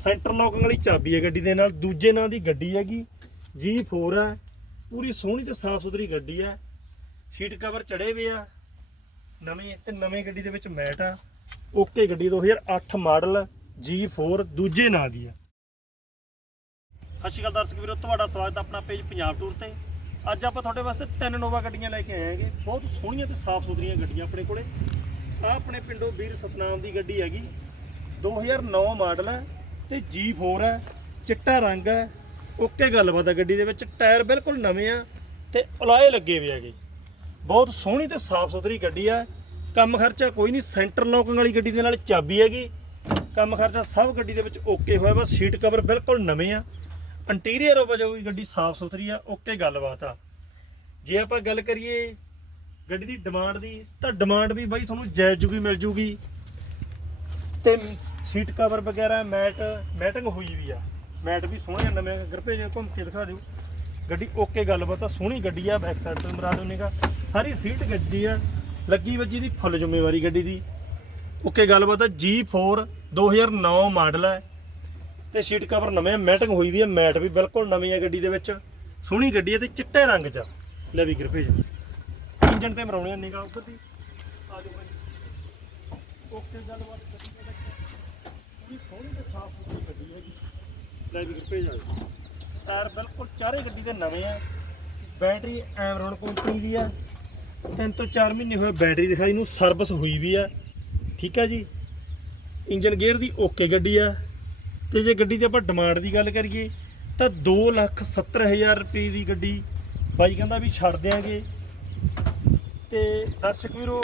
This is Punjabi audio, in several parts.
ਸੈਂਟਰ ਲੋਕਿੰਗ ਵਾਲੀ ਚਾਬੀ ਹੈ ਗੱਡੀ ਦੇ ਨਾਲ, ਦੂਜੇ ਨਾਂ ਦੀ ਗੱਡੀ ਹੈਗੀ G4 ਹੈ, ਪੂਰੀ ਸੋਹਣੀ ਤੇ ਸਾਫ਼ ਸੁਥਰੀ ਗੱਡੀ ਹੈ, ਸੀਟ ਕਵਰ ਚੜੇ ਹੋਏ ਆ, ਨਵੀਂ ਤੇ ਨਵੀਂ ਗੱਡੀ ਦੇ ਵਿੱਚ ਮੈਟ ਆ, ਓਕੇ ਗੱਡੀ 2008 ਮਾਡਲ G4 ਦੂਜੇ ਨਾਂ ਦੀ ਆ ਸਤਿ ਸ਼੍ਰੀ ਅਕਾਲ ਦਰਸ਼ਕ ਵੀਰੋ, ਤੁਹਾਡਾ ਸਵਾਗਤ ਹੈ ਆਪਣਾ ਪੇਜ ਪੰਜਾਬ ਟੂਰ ਤੇ। ਅੱਜ ਆਪਾਂ ਤੁਹਾਡੇ ਵਾਸਤੇ ਤਿੰਨ ਨੋਵਾ ਗੱਡੀਆਂ ਲੈ ਕੇ ਆਏ ਹਾਂਗੇ, ਬਹੁਤ ਸੋਹਣੀਆਂ ਤੇ ਸਾਫ਼ ਸੁਥਰੀਆਂ ਗੱਡੀਆਂ ਆਪਣੇ ਕੋਲੇ। ਆ ਆਪਣੇ ਪਿੰਡੋਂ ਵੀਰ ਸਤਨਾਮ ਦੀ ਗੱਡੀ ਹੈਗੀ 2009 ਮਾਡਲ ਹੈ ਤੇ G4 ਹੈ, ਚਿੱਟਾ ਰੰਗ ਹੈ, ਓਕੇ ਗੱਲਬਾਤ ਹੈ ਗੱਡੀ ਦੇ ਵਿੱਚ, ਟਾਇਰ ਬਿਲਕੁਲ ਨਵੇਂ ਆ ਤੇ ਅਲਾਏ ਲੱਗੇ ਹੋਏ ਹੈਗੇ। ਬਹੁਤ ਸੋਹਣੀ ਤੇ ਸਾਫ਼ ਸੁਥਰੀ ਗੱਡੀ ਆ। ਕੰਮ ਖਰਚਾ ਕੋਈ ਨਹੀਂ ਸੈਂਟਰ ਲੌਕਿੰਗ ਵਾਲੀ ਗੱਡੀ ਦੇ ਨਾਲ ਚਾਬੀ ਹੈਗੀ। ਕੰਮ ਖਰਚਾ ਸਭ ਗੱਡੀ ਦੇ ਵਿੱਚ ਓਕੇ ਹੋਇਆ ਬਸ ਸੀਟ ਕਵਰ ਬਿਲਕੁਲ ਨਵੇਂ ਆ। ਇੰਟੀਰੀਅਰ ਵਜੋਂ ਗੱਡੀ ਸਾਫ਼ ਸੁਥਰੀ ਆ, ਓਕੇ ਗੱਲਬਾਤ ਆ। ਜੇ ਆਪਾਂ ਗੱਲ ਕਰੀਏ ਗੱਡੀ ਦੀ ਡਿਮਾਂਡ ਦੀ, ਤਾਂ ਡਿਮਾਂਡ ਵੀ ਬਾਈ ਤੁਹਾਨੂੰ ਜਾਇਜ਼ ਜੂਗੀ ਮਿਲ ਜੂਗੀ। ਤੇ ਸੀਟ ਕਵਰ ਵਗੈਰਾ, ਮੈਟ, ਮੈਟਿੰਗ ਹੋਈ ਵੀ ਆ। ਮੈਟ ਵੀ ਸੋਹਣੇ ਨਵੇਂ ਗਰਪੇ ਜੇ ਘੁੰਮ ਕੇ ਦਿਖਾ ਦਿਓ। ਗੱਡੀ ਓਕੇ ਗੱਲਬਾਤ ਆ ਸੋਹਣੀ ਗੱਡੀ ਆ ਬੈਕ ਸਾਈਡ ਤੋਂ ਮਰਾ ਦੋਨੇਗਾ ਸਾਰੀ ਸੀਟ ਗੱਡੀ ਆ, ਲੱਗੀ ਵੱਜੀ ਦੀ ਫੁੱਲ ਜ਼ਿੰਮੇਵਾਰੀ ਗੱਡੀ ਦੀ। ਓਕੇ ਗੱਲਬਾਤ ਆ G4 2009 ਮਾਡਲ ਹੈ ਤੇ ਸੀਟ ਕਵਰ ਨਵੇਂ ਮੈਟਿੰਗ ਹੋਈ ਵੀ ਹੈ ਮੈਟ ਵੀ ਬਿਲਕੁਲ ਨਵੀਂ ਹੈ ਗੱਡੀ ਦੇ ਵਿੱਚ। ਸੋਹਣੀ ਗੱਡੀ ਹੈ ਤੇ ਚਿੱਟੇ ਰੰਗ 'ਚ ਆ। ਲੈ ਵੀ ਗਰਪੇ ਇੰਜਨ ਤੇ ਮਰਾਉਣੇ ਨਿਗਾ ਉੱਪਰ ਦੀ। ਆ ਜਾਓ ਓਕੇ ਗੱਲਬਾਤ ਗੱਡੀ ਦੇ ਵਿੱਚ ਪੂਰੀ ਸੋਹਣੀ ਤੇ ਸਾਫ਼ ਸੁਥਰੀ ਗੱਡੀ ਹੈਗੀ। ਲੈ ਵੀ ਗਰਪੇ ਜਾ ਟਾਇਰ ਬਿਲਕੁਲ ਚਾਰੇ ਗੱਡੀ ਦੇ ਨਵੇਂ ਆ। ਬੈਟਰੀ ਐਮਰੋਨ ਕੰਪਨੀ ਦੀ ਆ। ਤਿੰਨ ਤੋਂ 4 ਮਹੀਨੇ ਹੋਏ ਬੈਟਰੀ ਦਿਖਾਈ ਨੂੰ ਸਰਵਿਸ ਹੋਈ ਵੀ ਆ। ਠੀਕ ਆ ਜੀ? ਇੰਜਨ ਗੇਅਰ ਦੀ ਓਕੇ ਗੱਡੀ ਆ। ਤੇ ਜੇ ਗੱਡੀ ਦੀ ਆਪਾਂ ਡਿਮਾਂਡ ਦੀ ਗੱਲ ਕਰੀਏ ਤਾਂ 270000 ਰੁਪਏ ਦੀ ਗੱਡੀ ਬਾਈ ਕਹਿੰਦਾ ਵੀ ਛੱਡ ਦਿਆਂਗੇ। ਤੇ ਦਰਸ਼ਕ ਵੀਰੋ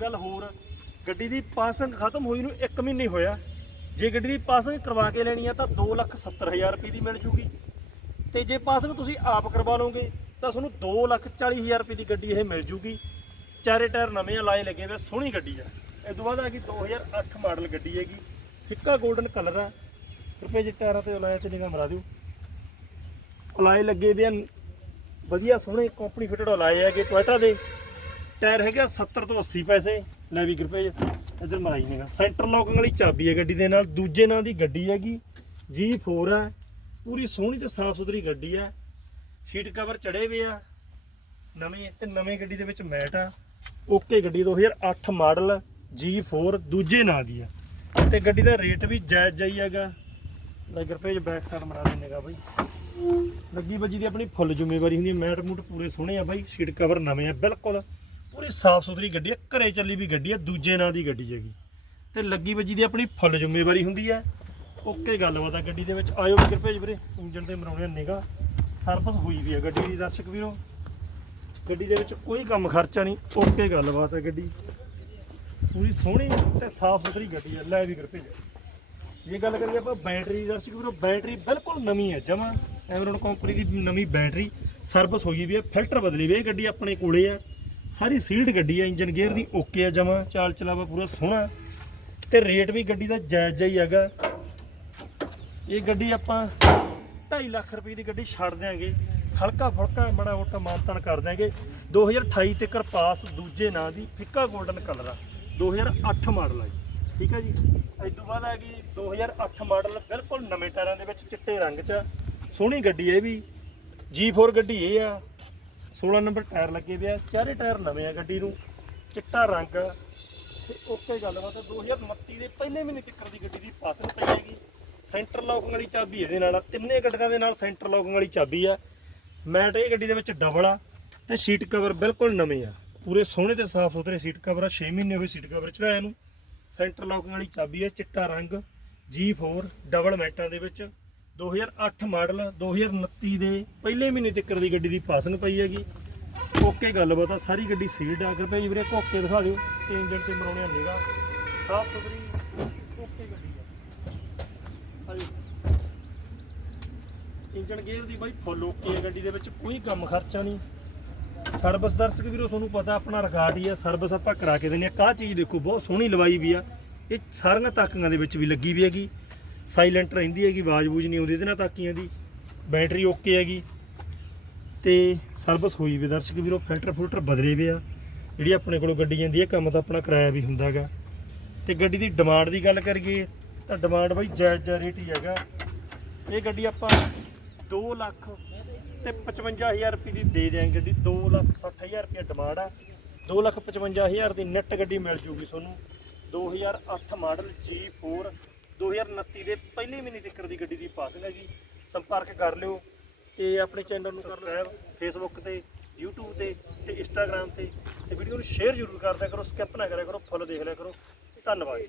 ਗੱਲ ਹੋਰ ਗੱਡੀ ਦੀ ਪਾਸਿੰਗ ਖਤਮ ਹੋਈ ਨੂੰ 1 ਮਹੀਨੇ ਹੋਇਆ। ਜੇ ਗੱਡੀ ਦੀ ਪਾਸਿੰਗ ਕਰਵਾ ਕੇ ਲੈਣੀ ਆ ਤਾਂ 270000 ਰੁਪਏ ਦੀ ਮਿਲ ਜੂਗੀ। ਤੇ ਜੇ ਪਾਸਿੰਗ ਤੁਸੀਂ ਆਪ ਕਰਵਾ ਲਓਗੇ ਤਾਂ ਤੁਹਾਨੂੰ 240000 ਰੁਪਏ ਦੀ ਗੱਡੀ ਇਹ ਮਿਲ ਜੂਗੀ। ਚਾਰੇ ਟਾਇਰ ਨਵੇਂ ਆ, ਲਾਏ ਲੱਗੇ ਹੋਏ ਸੋਹਣੀ ਗੱਡੀ ਆ। ਇਸ ਤੋਂ ਬਾਅਦ ਆ ਗਈ 2008 ਮਾਡਲ ਗੱਡੀ ਹੈਗੀ। ਫਿੱਕਾ 골ਡਨ ਕਲਰ ਆ। ਰੁਪਏ ਜੇ ਟਾਇਰਾਂ ਤੇ ਲਾਇਆ ਤੇ ਨਿਗਾਹ ਮਰਾ ਦਿਓ। ਅਲਾਏ ਲੱਗੇ ਵੀ ਆ। ਵਧੀਆ ਸੋਹਣੇ ਕੰਪਨੀ ਫਿਟਡ ਅਲਾਏ ਹੈਗੇ ਟੋਇਟਾ ਦੇ। ਟਾਇਰ ਹੈਗੇ ਆ 70 ਤੋਂ 80 ਪੈਸੇ। ਲੈ ਵੀ ਰੁਪਏ ਇੱਧਰ ਮਰਾਈ ਨੇਗਾ ਸੈਂਟਰ ਲੌਕਿੰਗ ਵਾਲੀ ਚਾਬੀ ਹੈ ਗੱਡੀ ਦੇ ਨਾਲ, ਦੂਜੇ ਨਾਂ ਦੀ ਗੱਡੀ ਹੈਗੀ G4 ਹੈ। ਪੂਰੀ ਸੋਹਣੀ ਤੇ ਸਾਫ਼ ਸੁਥਰੀ ਗੱਡੀ ਹੈ। ਸੀਟ ਕਵਰ ਚੜੇ ਹੋਏ ਆ। ਨਵੀਂ ਤੇ ਨਵੀਂ ਗੱਡੀ ਦੇ ਵਿੱਚ ਮੈਟ ਆ। ਓਕੇ ਗੱਡੀ 2008 ਮਾਡਲ G4 ਦੂਜੇ ਨਾਂ ਦੀ ਆ। ਤੇ ਗੱਡੀ ਦਾ ਰੇਟ ਵੀ ਜਾਇਜ਼ ਜਾਈ ਹੈਗਾ। ਲੈ ਪੇਜ ਬੈਕ ਸਾਈਡ ਮਰਾ ਦਿੰਨੇਗਾ ਬਾਈ। ਲੱਗੀ ਵੱਜੀ ਦੀ ਆਪਣੀ ਫੁੱਲ ਜ਼ਿੰਮੇਵਾਰੀ ਹੁੰਦੀ ਹੈ। ਮੈਟ ਮੂਟ ਪੂਰੇ ਸੋਹਣੇ ਆ ਬਾਈ। ਸੀਟ ਕਵਰ ਨਵੇਂ ਆ, ਬਿਲਕੁਲ। ਪੂਰੀ ਸਾਫ਼ ਸੁਥਰੀ ਗੱਡੀ ਹੈ, ਘਰੇ ਚੱਲੀ ਵੀ ਗੱਡੀ ਹੈ, ਦੂਜੇ ਨਾਂ ਦੀ ਗੱਡੀ ਹੈਗੀ। ਤੇ ਲੱਗੀ ਵੱਜੀ ਦੀ ਆਪਣੀ ਫੁੱਲ ਜ਼ਿੰਮੇਵਾਰੀ ਹੁੰਦੀ ਹੈ। ਓਕੇ, ਗੱਲਬਾਤ ਆ ਗੱਡੀ ਦੇ ਵਿੱਚ। ਆਇਓ ਵਿਕਰ ਭੇਜ ਵੀਰੇ ਇੰਜਨ ਤੇ ਮਰਾਉਣੇ ਨਿਗਾ ਸਰਵਿਸ ਹੋਈ ਵੀ ਹੈ ਗੱਡੀ ਦੀ, ਦਰਸ਼ਕ ਵੀਰੋ। ਗੱਡੀ ਦੇ ਵਿੱਚ ਕੋਈ ਕੰਮ ਖਰਚਾ ਨਹੀਂ। ਓਕੇ, ਗੱਲਬਾਤ ਹੈ ਗੱਡੀ। ਪੂਰੀ ਸੋਹਣੀ ਤੇ ਸਾਫ਼ ਸੁਥਰੀ ਗੱਡੀ ਹੈ। ਲੈ ਵੀ ਭੇਜ। ਜੇ ਗੱਲ ਕਰੀਏ ਆਪਾਂ ਬੈਟਰੀ ਦੀ, ਦਰਸ਼ਕ ਵੀਰੋ, ਬੈਟਰੀ ਬਿਲਕੁਲ ਨਵੀਂ ਹੈ, ਜਮਾ। ਐਵਰਨ ਕੰਪਨੀ ਦੀ ਨਵੀਂ ਬੈਟਰੀ ਸਰਵਿਸ ਹੋਈ ਵੀ ਹੈ। ਫਿਲਟਰ ਬਦਲੀ ਵੀ ਹੈ। ਇਹ ਗੱਡੀ ਆਪਣੇ ਕੋਲੇ ਆ ਸਾਰੀ ਸੀਲਡ ਗੱਡੀ ਆ, ਇੰਜਨ ਗੇਅਰ ਦੀ, ਓਕੇ ਆ ਜਮਾ, ਚਾਲ ਚਲਾਵਾ ਪੂਰਾ ਸੋਹਣਾ। ਤੇ ਰੇਟ ਵੀ ਗੱਡੀ ਦਾ ਜਾਇਜ਼ ਹੀ ਹੈਗਾ। ਇਹ ਗੱਡੀ ਆਪਾਂ 2.5 ਲੱਖ ਰੁਪਏ ਦੀ ਗੱਡੀ ਛੱਡ ਦਿਆਂਗੇ। ਹਲਕਾ ਫੁਲਕਾ ਬੜਾ ਮੋਟਾ ਮਾਨਤਨ ਕਰ ਦਿਆਂਗੇ। 2028 ਤੱਕ ਪਾਸ ਦੂਜੇ ਨਾਂ ਦੀ ਫਿੱਕਾ 골ਡਨ ਕਲਰ ਆ। 2008 ਮਾਡਲ ਆ ਜੀ। ਠੀਕ ਹੈ ਜੀ? ਇਸ ਤੋਂ ਬਾਅਦ ਆ ਗਈ 2008 ਮਾਡਲ ਬਿਲਕੁਲ ਨਵੇਂ ਟਾਇਰਾਂ ਦੇ ਵਿੱਚ ਚਿੱਟੇ ਰੰਗ 'ਚ ਆ। ਸੋਹਣੀ ਗੱਡੀ ਇਹ ਵੀ। G4 ਗੱਡੀ ਇਹ ਆ। 16 ਨੰਬਰ ਟਾਇਰ ਲੱਗੇ ਪਿਆ, ਚਾਰੇ ਟਾਇਰ ਨਵੇਂ ਆ ਗੱਡੀ ਨੂੰ, ਚਿੱਟਾ ਰੰਗ। ਆ ਤੇ ਓਕੇ ਗੱਲਬਾਤ ਹੈ 2029 ਦੇ ਪਹਿਲੇ ਮਹੀਨੇ ਤੱਕ ਦੀ ਗੱਡੀ ਦੀ ਪਾਸਿੰਗ ਪਈ ਹੈਗੀ। ਸੈਂਟਰ ਲੌਕਿੰਗ ਵਾਲੀ ਚਾਬੀ ਇਹਦੇ ਨਾਲ ਆ, ਤਿੰਨੇ ਗੱਡੀਆਂ ਦੇ ਨਾਲ ਸੈਂਟਰ ਲੌਕਿੰਗ ਵਾਲੀ ਚਾਬੀ ਆ। ਮੈਟ ਇਹ ਗੱਡੀ ਦੇ ਵਿੱਚ ਡਬਲ ਆ ਤੇ ਸੀਟ ਕਵਰ ਬਿਲਕੁਲ ਨਵੇਂ ਆ। ਪੂਰੇ ਸੋਹਣੇ ਤੇ ਸਾਫ਼ ਸੁਥਰੇ ਸੀਟ ਕਵਰ ਆ 6 ਮਹੀਨੇ ਹੋਏ ਸੀਟ ਕਵਰ ਚੜਾਇਆ ਨੂੰ। ਸੈਂਟਰ ਲੌਕਿੰਗ ਵਾਲੀ ਚਾਬੀ ਆ, ਚਿੱਟਾ ਰੰਗ G4 ਡਬਲ ਮੈਟਾਂ ਦੇ ਵਿੱਚ। 2008 ਮਾਡਲ 2029 ਦੇ ਪਹਿਲੇ ਮਹੀਨੇ ਤੱਕ ਦੀ ਗੱਡੀ ਦੀ ਪਾਸਿੰਗ ਪਈ ਹੈਗੀ। ਓਕੇ ਗੱਲਬਾਤ ਆ, ਸਾਰੀ ਗੱਡੀ ਸੀਲਡ ਆ ਕਰ ਭਾਈ ਵੀਰੇ, ਕੋਕੇ ਦਿਖਾ ਦਿਓ। ਤੇ ਇੰਜਨ ਤੇ ਮਰਾਉਣਿਆ ਨੀਗਾ। ਸਾਫ਼ ਸੁਥਰੀ ਓਕੇ ਗੱਡੀ ਆ। ਇੰਜਨ ਗੇਅਰ ਦੀ ਬਾਈ ਫੁੱਲ ਓਕੇ ਗੱਡੀ ਦੇ ਵਿੱਚ, ਕੋਈ ਕੰਮ ਖਰਚਾ ਨਹੀਂ। ਸਰਵਿਸ ਦਰਸ਼ਕ ਵੀਰੋ, ਤੁਹਾਨੂੰ ਪਤਾ ਆਪਣਾ ਰਿਕਾਰਡ ਹੀ ਆ ਸਰਵਿਸ ਆਪਾਂ ਕਰਾ ਕੇ ਦਿੰਦੇ ਆ। ਕਾਹ ਚੀਜ਼ ਦੇਖੋ, ਬਹੁਤ ਸੋਹਣੀ ਲਵਾਈ ਵੀ ਆ। ਇਹ ਸਾਰੀਆਂ ਤਾਕੀਆਂ ਦੇ ਵਿੱਚ ਵੀ ਲੱਗੀ ਵੀ ਹੈਗੀ। ਸਾਇਲੈਂਟ ਰਹਿੰਦੀ ਹੈਗੀ ਆਵਾਜ਼ ਬੂਝ ਨਹੀਂ ਆਉਂਦੀ, ਇਹਦੇ ਨਾਲ ਤਾਕੀਆਂ ਦੀ ਬੈਟਰੀ ਓਕੇ ਹੈਗੀ। ਤੇ ਸਰਵਿਸ ਹੋਈ ਵੀ ਦਰਸ਼ਕ ਵੀਰੋ ਫਿਲਟਰ ਫੁਲਟਰ ਬਦਲੇ ਵੀ ਆ। ਜਿਹੜੀ ਆਪਣੇ ਕੋਲੋਂ ਗੱਡੀ ਜਾਂਦੀ ਹੈ, ਕੰਮ ਤਾਂ ਆਪਣਾ ਕਿਰਾਇਆ ਵੀ ਹੁੰਦਾ ਹੈਗਾ। ਤੇ ਗੱਡੀ ਦੀ ਡਿਮਾਂਡ ਦੀ ਗੱਲ ਕਰੀਏ, ਤਾਂ ਡਿਮਾਂਡ ਬਾਈ ਜਾਇਜ਼ ਜਾਇਜ਼ ਰੇਟ ਹੀ ਹੈਗਾ। ਇਹ ਗੱਡੀ ਆਪਾਂ 2 ਲੱਖ ਤੇ 55000 ਰੁਪਏ ਦੀ ਦੇ ਦਿਆਂਗੇ ਗੱਡੀ। 2 ਲੱਖ 60000 ਰੁਪਏ ਡਿਮਾਂਡ ਆ। 2 ਲੱਖ 55000 ਦੀ ਨੈਟ ਗੱਡੀ ਮਿਲ ਜੂਗੀ ਤੁਹਾਨੂੰ। 2008 ਮਾਡਲ G4 2029 ਦੇ ਪਹਿਲੇ ਮਹੀਨੇ ਤੱਕ ਦੀ ਗੱਡੀ ਦੀ ਪਾਸਿੰਗ ਹੈਗੀ ਸੰਪਰਕ ਕਰ ਲਿਓ ਤੇ ਆਪਣੇ ਚੈਨਲ ਨੂੰ ਕਰ ਲਓ। ਫੇਸਬੁੱਕ ਤੇ YouTube ਤੇ ਤੇ Instagram ਤੇ ਤੇ ਵੀਡੀਓ ਨੂੰ ਸ਼ੇਅਰ ਜ਼ਰੂਰ ਕਰਦਿਆ ਕਰੋ। ਸਕਿਪ ਨਾ ਕਰਿਆ ਕਰੋ। ਫੁੱਲ ਦੇਖ ਲਿਆ ਕਰੋ। ਧੰਨਵਾਦ। ਜੀ